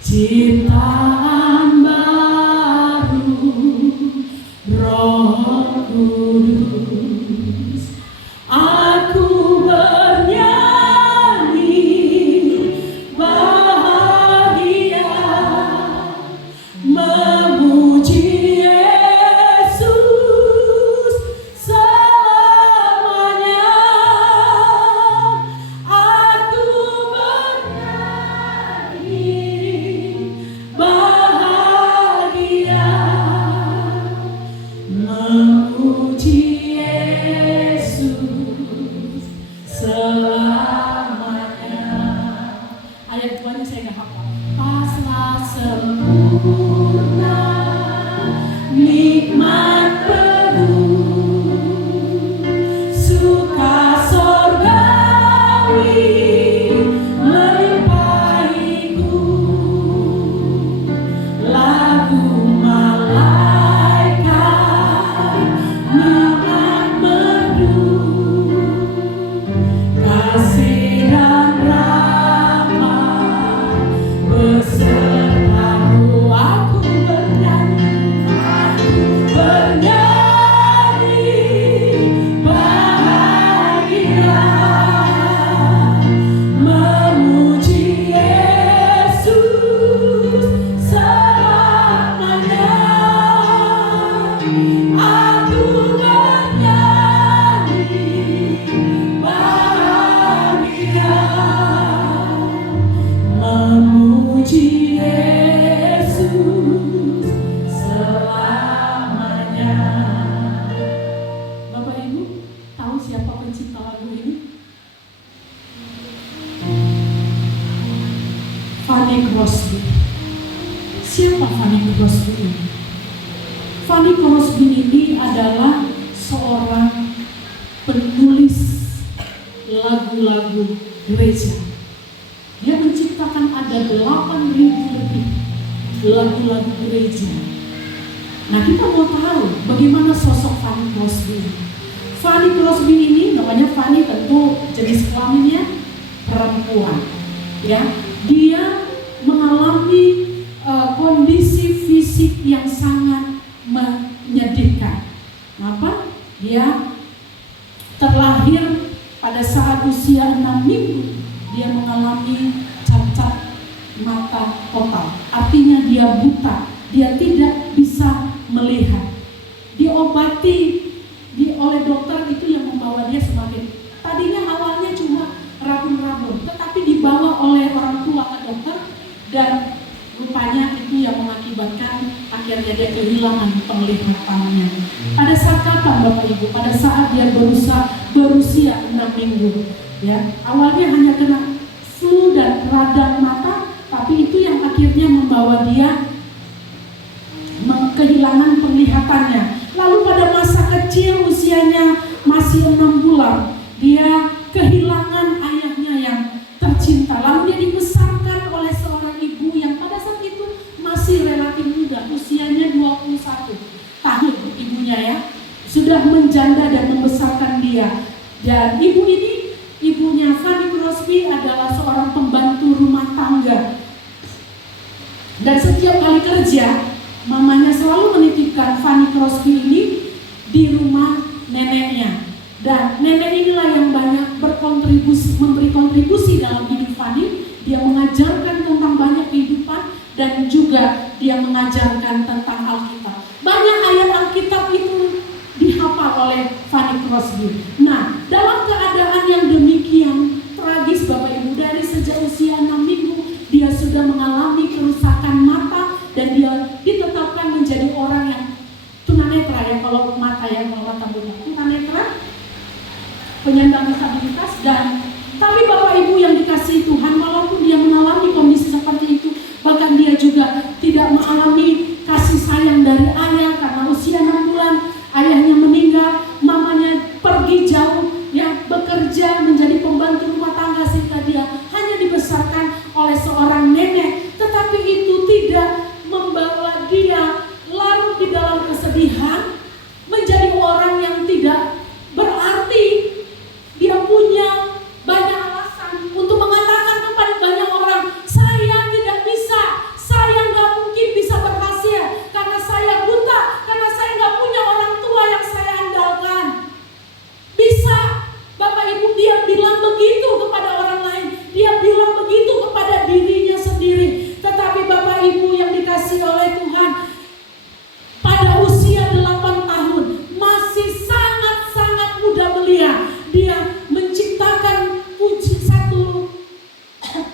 ciptaan baru, Roh Kudus. Aku bernyanyi bahagia, memuji Yesus selamanya. Aku bernyanyi bahagia, memuji Yesus selamanya. Ayat 2-nya saya nggak hafal. Pasrah sempurna, nikmat penuh, suka sorgawi melimpahiku, lagu malaikat nikmat merdu, kasih dan rahmat besertamu. Aku bernyanyi bahagia, memuji Yesus selamanya. Aku bernyanyi bahagia, memuji Yesus selamanya. Bapak Ibu, tahu siapa pencipta lagu ini? Fanny Crosby. Siapa Fanny Crosby ini? Fanny Crosby ini adalah seorang penulis lagu-lagu gereja. Dia menciptakan ada 8.000 lebih lagu-lagu gereja. Nah, kita mau tahu bagaimana sosok Fanny Crosby. Fanny Crosby ini, namanya Fanny, tentu jenis kelaminnya perempuan. Ya, dia mengalami kondisi fisik yang sangat menyedihkan. Kenapa? Dia terlahir pada saat usia 6 minggu, dia mengalami cacat mata total. Artinya dia buta, dia tidak bisa melihat. Diobati oleh dokter, itu yang membawa dia semakin, tadinya awalnya cuma rabun-rabun, tetapi dibawa oleh orang tua ke dokter, dan rupanya itu yang mengakibatkan akhirnya dia kehilangan penglihatannya. Pada saat kapan Bapak Ibu? Pada saat dia berusia 6 minggu. Ya, awalnya hanya kena flu dan radang mata, tapi itu yang akhirnya membawa dia kehilangan penglihatannya. Lalu pada masa kecil, usianya masih 6 bulan, dia kehilangan ayahnya yang tercinta. Lalu dia dibesarkan oleh seorang ibu yang pada saat itu masih relatif muda, usianya 21 tahun ibunya ya. Sudah menjanda dan membesarkan dia. Dan ibu ini, ibunya Fanny Crosby adalah seorang pembantu rumah tangga. Dan setiap kali kerja, mamanya selalu menitipkan Fanny Crosby ini di rumah neneknya. Dan nenek inilah yang banyak memberi kontribusi dalam hidup Fanny. Dia mengajarkan tentang banyak kehidupan dan juga dia mengajarkan tentang Alkitab. Banyak ayat Alkitab itu dihafal oleh Fanny Crosby. Nah, dalam keadaan yang demikian tragis Bapak Ibu, dari sejak usia 6 minggu dia sudah mengalami kerusakan mata dan dia ditetapkan menjadi orang yang tunanetra ya, kalau mata ya, kalau mata buta, tunanetra, penyandang disabilitas. Dan tapi Bapak Ibu yang dikasihi Tuhan, walaupun dia mengalami kondisi seperti itu, bahkan dia juga tidak mengalami kasih sayang dari ayah karena usia 6 bulan ayahnya meninggal, mamanya pergi jauh ya, bekerja menjadi pembantu rumah tangga, sehingga dia hanya dibesarkan oleh seorang nenek. Tetapi itu tidak membawa dia larut di dalam kesedihan, menjadi orang yang tidak berarti. Dia punya banyak alasan untuk mengatakan kepada banyak orang, saya tidak bisa, saya nggak mungkin bisa berhasil karena saya buta, karena saya nggak punya orang tua yang saya andalkan. Bisa Bapak Ibu, dia bilang begitu kepada orang lain, dia bilang begitu kepada dirinya sendiri. Tetapi Bapak Ibu yang dikasihi oleh Tuhan, pada usia 8 tahun, masih sangat-sangat muda belia, dia menciptakan satu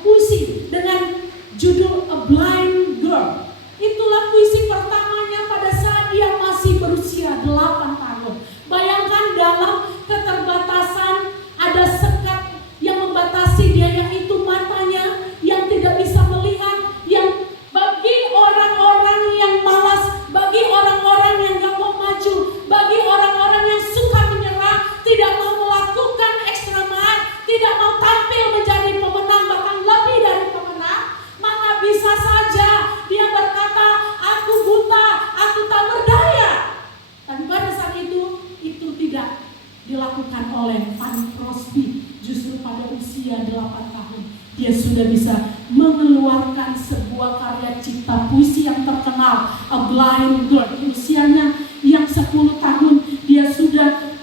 puisi dengan judul A Blind Girl. Itulah puisi pertamanya pada saat dia masih berusia 8 tahun. Bayangkan, dalam keterbatasan ada sekat yang membatasi dia, yaitu matanya yang tidak bisa melihat, yang bagi orang-orang yang malas, bagi orang-orang yang gak mau maju, bagi orang-orang yang suka menyerah, tidak mau melakukan extra mile, tidak mau tampil menjadi pemenang, bahkan lebih dari pemenang, maka bisa saja dia berkata, aku buta, aku tak berdaya. Tapi pada saat itu tidak dilakukan oleh Fanny Crosby. Justru pada usia 8 tahun dia sudah bisa mengeluarkan sebuah karya cipta puisi yang terkenal, A Blind Girl. Usianya yang 10 tahun dia sudah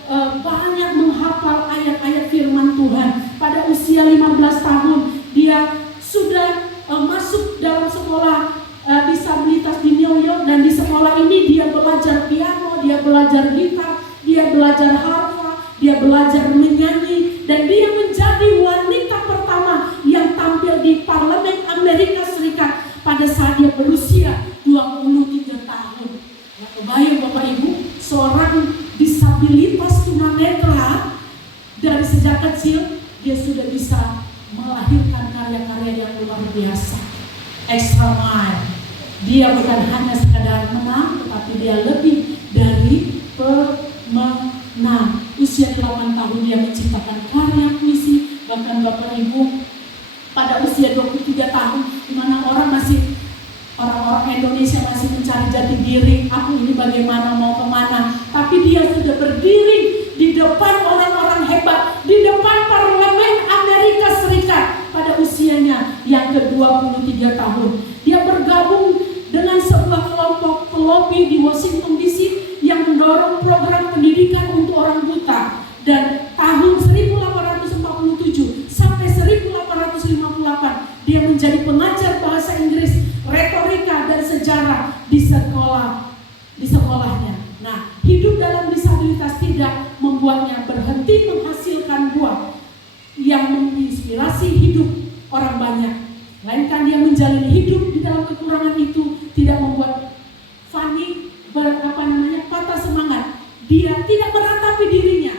banyak menghafal ayat-ayat firman Tuhan. Pada usia 15 tahun dia sudah masuk dalam sekolah disabilitas di New York, dan di sekolah ini dia belajar piano, dia belajar gitar, dia belajar harpa, dia belajar menyanyi, dan dia menjadi wanita pertama yang tampil di Parlemen Amerika Serikat pada saat dia berusia 23 tahun. Ya, kebayang Bapak Ibu, seorang disabilitas tunanetra dari sejak kecil dia sudah bisa melahirkan karya-karya yang luar biasa. Extra mile. Dia bukan hanya sekadar menang, tetapi dia lebih dari pemenang. Usia 8 tahun dia menciptakan karya puisi. Bahkan Bapak Ibu, pada usia 23 tahun, di mana orang Indonesia masih mencari jati diri, aku ini bagaimana, mau kemana, tapi dia sudah berdiri di di depan orang-orang hebat, di depan parlemen Amerika Serikat pada usianya yang ke-23 tahun. Dia bergabung dengan sebuah kelompok pelobi di Washington DC yang mendorong program pendidikan untuk orang buta. Dan tahun 1847 sampai 1858 dia menjadi pengajar bahasa Inggris, retorika dan sejarah di sekolahnya. Nah, hidup dalam disabilitas tidak membuatnya berhenti menghasilkan buah yang menginspirasi hidup orang banyak. Melainkan dia menjalani hidup di dalam kekurangan itu tidak membuat Fanny patah semangat. Dia tidak meratapi dirinya.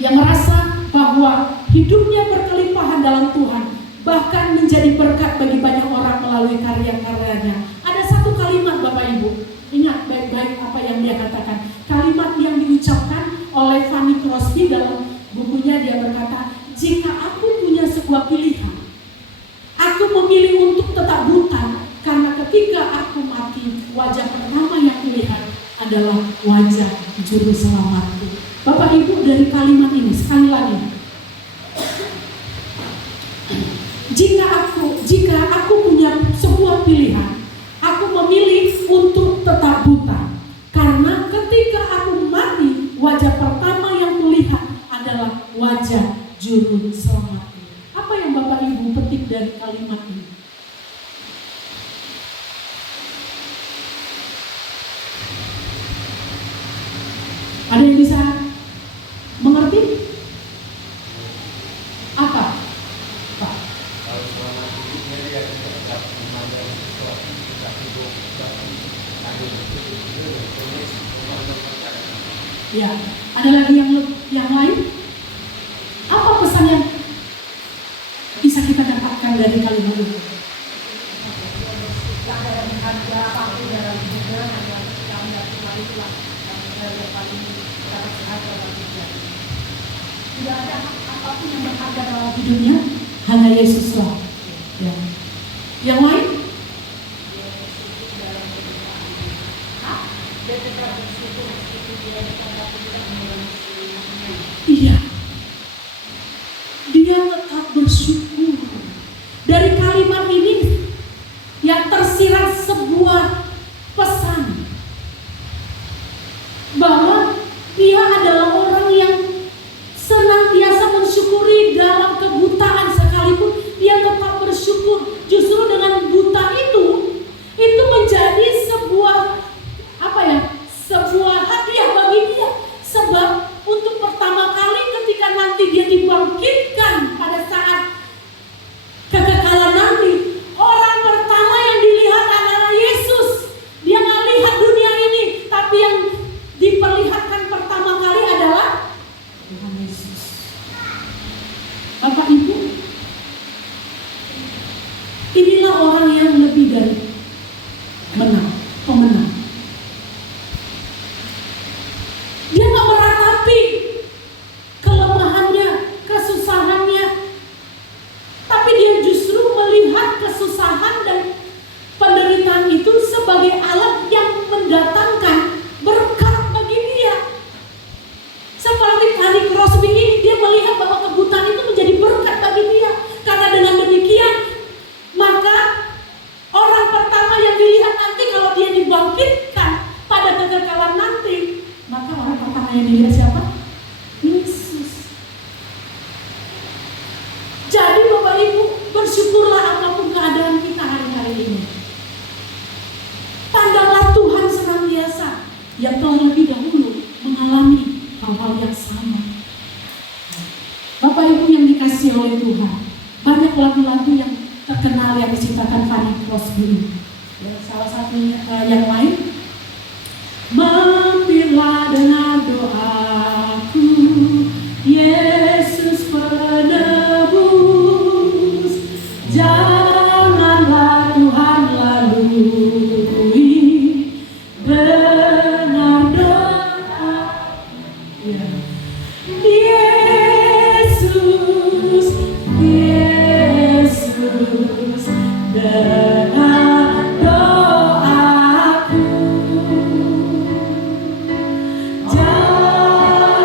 Dia merasa bahwa hidupnya berkelimpahan dalam Tuhan, bahkan menjadi berkat bagi banyak orang melalui karya-karyanya. Ada satu kalimat Bapak Ibu, ingat baik-baik apa yang dia katakan. Kalimat yang diucapkan oleh Fanny Crosby dalam bukunya. Dia berkata, jika aku punya sebuah pilihan, aku memilih untuk tetap buta, karena ketika aku mati, wajah pertama yang kulihat adalah wajah juru selamatku. Bapak Ibu, dari kalimat ini sekali lagi, jika aku punya sebuah pilihan, aku memilih untuk tetap buta, karena ketika aku mati, wajah pertama yang kulihat adalah wajah juru selamatku. Apa yang Bapak Ibu petik dari kalimat ini? Ada yang bisa mengerti? Apa? Pak? Kalau selama hidupnya dia tidak memandang sesuatu, tidak hidup, tidak Ya, ada lagi yang lain? Apa pesan yang bisa kita dapatkan dari kalimat itu? Tidak ada apapun yang berharga dalam hidupnya, hanya Yesuslah. Ya. Yang lain? Iya. Dia tetap bersyukur. Dari kalimat ini yang tersirat sebuah pesan bahwa dia adalah orang yang senantiasa mensyukuri dalam kebutaan, sekalipun dia tetap bersyukur. Justru dengan buta itu menjadi sebuah hadiah bagi dia. Sebab untuk pertama kali ketika nanti dia dibangkitkan pada saat kekekalan nanti, orang pertama yang dilihat adalah Yesus. Dia nggak lihat dunia ini, tapi yang diperlihatkan pertama kali adalah Tuhan Yesus. Bapak Ibu, inilah orang yang lebih dari pemenang. Dia nggak meratapi kelemahannya, kesusahannya, tapi dia justru melihat kesusahan dan penderitaan itu sebagai alat yang mendatangkan berkat bagi dia. Seperti Fanny Crosby ini, dia melihat bahwa kebutaan itu menjadi berkat bagi dia. Karena dengan demikian, maka orang pertama yang dilihat nanti kalau dia dibangkitkan pada kekekalan nanti, maka orang pertama yang dilihat siapa? Yesus. Jadi Bapak Ibu, bersyukurlah apapun keadaan kita hari-hari ini. Pandanglah Tuhan senantiasa yang telah lebih dahulu mengalami hal-hal yang sama. Bapak Ibu yang dikasihi oleh Tuhan, banyak lagu-lagu yang terkenal yang diciptakan Fanny Crosby. Ya, salah satunya yang lain, mampirlah dengan doaku, Yesus penebus, janganlah Tuhan lalui dengan doa. Ya. Yesus dengan doaku, janganlah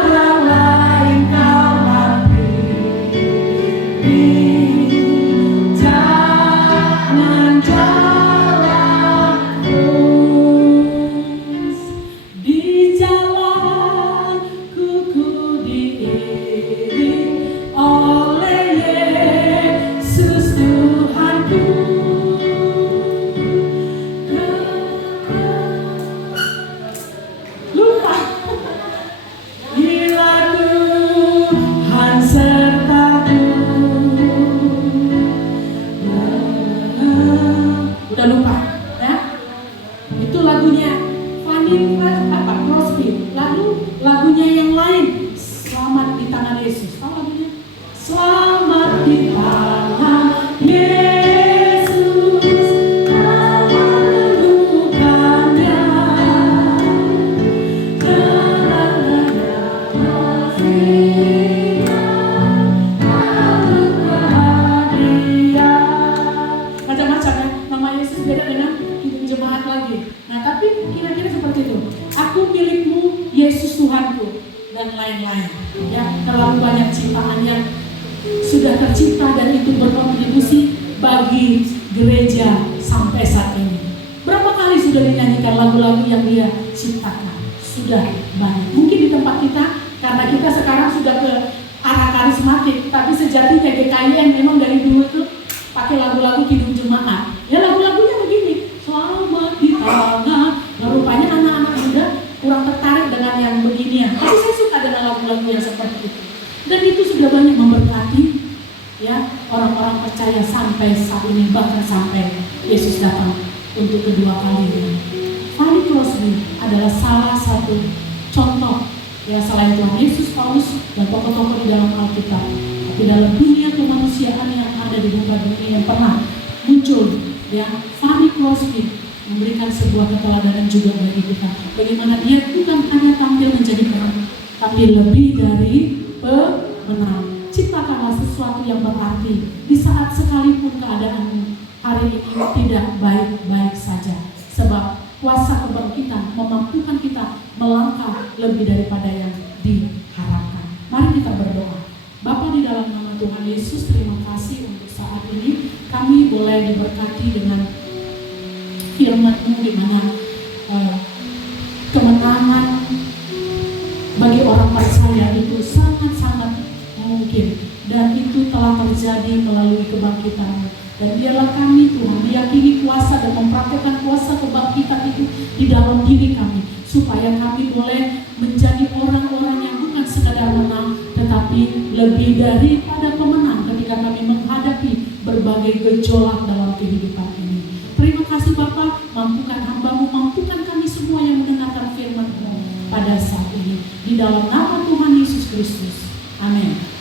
dan lain-lain. Ya, terlalu banyak ciptaan yang sudah tercipta dan itu berkontribusi bagi gereja sampai saat ini. Berapa kali sudah dinyanyikan lagu-lagu yang dia ciptakan? Sudah banyak. Mungkin di tempat kita, karena kita sekarang sudah ke arah karismatik, tapi sejatinya GKIM memang dari dulu tuh pakai lagu-lagu kidung jemaat. Ya lagu-lagunya begini, selamat di tangan. Nah, rupanya anak-anak muda kurang tertarik dengan yang beginian. Tapi saya suka dengan lagu-lagu yang seperti itu. Dan itu sudah banyak memberkati ya orang-orang percaya sampai saat ini, bahkan sampai Yesus datang untuk kedua kalinya. Fanny Crosby adalah salah satu contoh ya, selain Tuhan Yesus, Paulus dan tokoh-tokoh di dalam Alkitab, tapi dalam dunia kemanusiaan yang ada di muka dunia yang pernah muncul ya, Fanny Crosby memberikan sebuah keteladanan juga bagi kita. Bagaimana dia bukan hanya tampil menjadi pemenang, tapi lebih dari pemenang. Ciptakanlah sesuatu yang berarti di saat sekalipun keadaanmu hari ini tidak baik-baik saja, sebab kuasa kebangkitan memampukan kita melangkah lebih daripada yang diharapkan. Mari kita berdoa. Bapa, di dalam nama Tuhan Yesus, terima kasih untuk saat ini kami boleh diberkati dengan firman-Mu, di mana kemenangan bagi orang percaya itu sangat-sangat mungkin, dan itu telah terjadi melalui kebangkitan-Mu. Dan biarlah kami Tuhan meyakini kuasa dan mempraktikkan kuasa kebangkitan itu di dalam diri kami, supaya kami boleh menjadi orang-orang yang bukan sekadar menang, tetapi lebih daripada pemenang ketika kami menghadapi berbagai gejolak dalam kehidupan ini. Terima kasih Bapa, mampukan hamba-Mu, mampukan kami semua yang mendengarkan firman-Mu pada saat ini. Di dalam nama Tuhan Yesus Kristus. Amin.